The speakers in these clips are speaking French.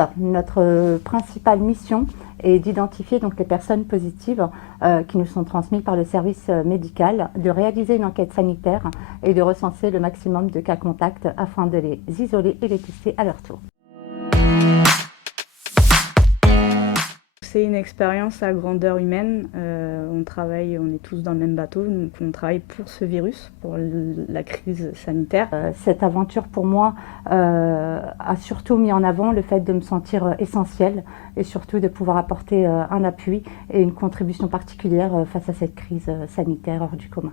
Alors, notre principale mission est d'identifier donc les personnes positives qui nous sont transmises par le service médical, de réaliser une enquête sanitaire et de recenser le maximum de cas contacts afin de les isoler et les tester à leur tour. C'est une expérience à grandeur humaine. On est tous dans le même bateau, donc on travaille pour ce virus, pour la crise sanitaire. Cette aventure pour moi a surtout mis en avant le fait de me sentir essentielle et surtout de pouvoir apporter un appui et une contribution particulière face à cette crise sanitaire hors du commun.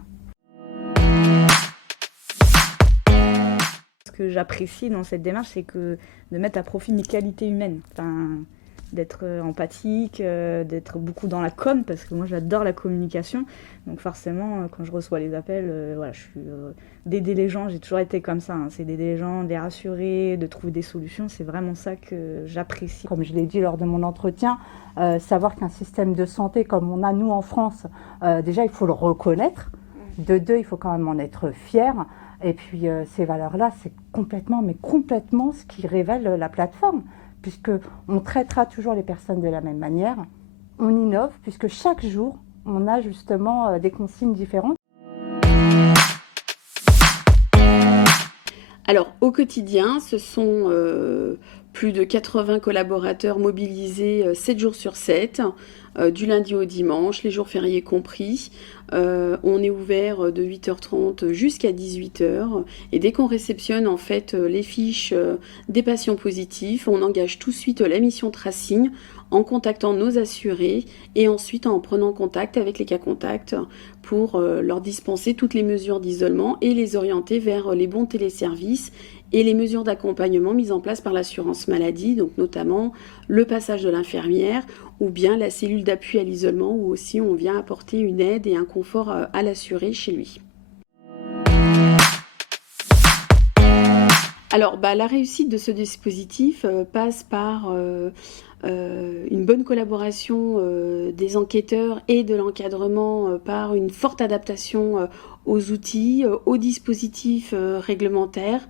Ce que j'apprécie dans cette démarche, c'est de mettre à profit mes qualités humaines. D'être empathique, d'être beaucoup dans la com, parce que moi j'adore la communication, donc forcément quand je reçois les appels, je suis d'aider les gens, j'ai toujours été comme ça, c'est d'aider les gens, de les rassurer, de trouver des solutions, c'est vraiment ça que j'apprécie. Comme je l'ai dit lors de mon entretien, savoir qu'un système de santé comme on a nous en France, déjà il faut le reconnaître, de deux il faut quand même en être fier, et puis ces valeurs-là c'est complètement ce qui révèle la plateforme. Puisqu'on traitera toujours les personnes de la même manière, on innove, puisque chaque jour, on a justement des consignes différentes. Alors, au quotidien, ce sont plus de 80 collaborateurs mobilisés 7 jours sur 7, du lundi au dimanche, les jours fériés compris. On est ouvert de 8h30 jusqu'à 18h et dès qu'on réceptionne en fait les fiches des patients positifs, on engage tout de suite la mission tracing en contactant nos assurés et ensuite en prenant contact avec les cas contacts pour leur dispenser toutes les mesures d'isolement et les orienter vers les bons téléservices et les mesures d'accompagnement mises en place par l'assurance maladie, donc notamment le passage de l'infirmière ou bien la cellule d'appui à l'isolement où aussi on vient apporter une aide et un confort à l'assuré chez lui. Alors, la réussite de ce dispositif passe par une bonne collaboration des enquêteurs et de l'encadrement par une forte adaptation aux outils, aux dispositifs réglementaires,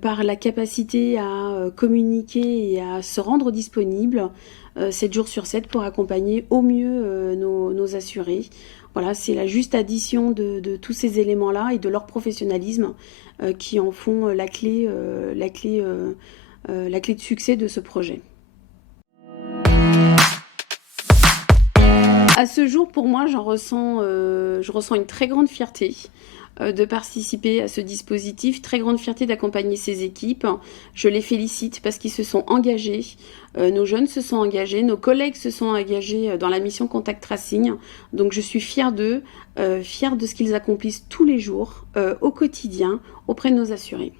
par la capacité à communiquer et à se rendre disponible 7 jours sur 7 pour accompagner au mieux nos assurés. Voilà, c'est la juste addition de tous ces éléments-là et de leur professionnalisme qui en font la clé de succès de ce projet. À ce jour, pour moi, je ressens une très grande fierté de participer à ce dispositif, très grande fierté d'accompagner ces équipes. Je les félicite parce qu'ils se sont engagés, nos jeunes se sont engagés, nos collègues se sont engagés dans la mission Contact Tracing. Donc je suis fière d'eux, fière de ce qu'ils accomplissent tous les jours, au quotidien, auprès de nos assurés.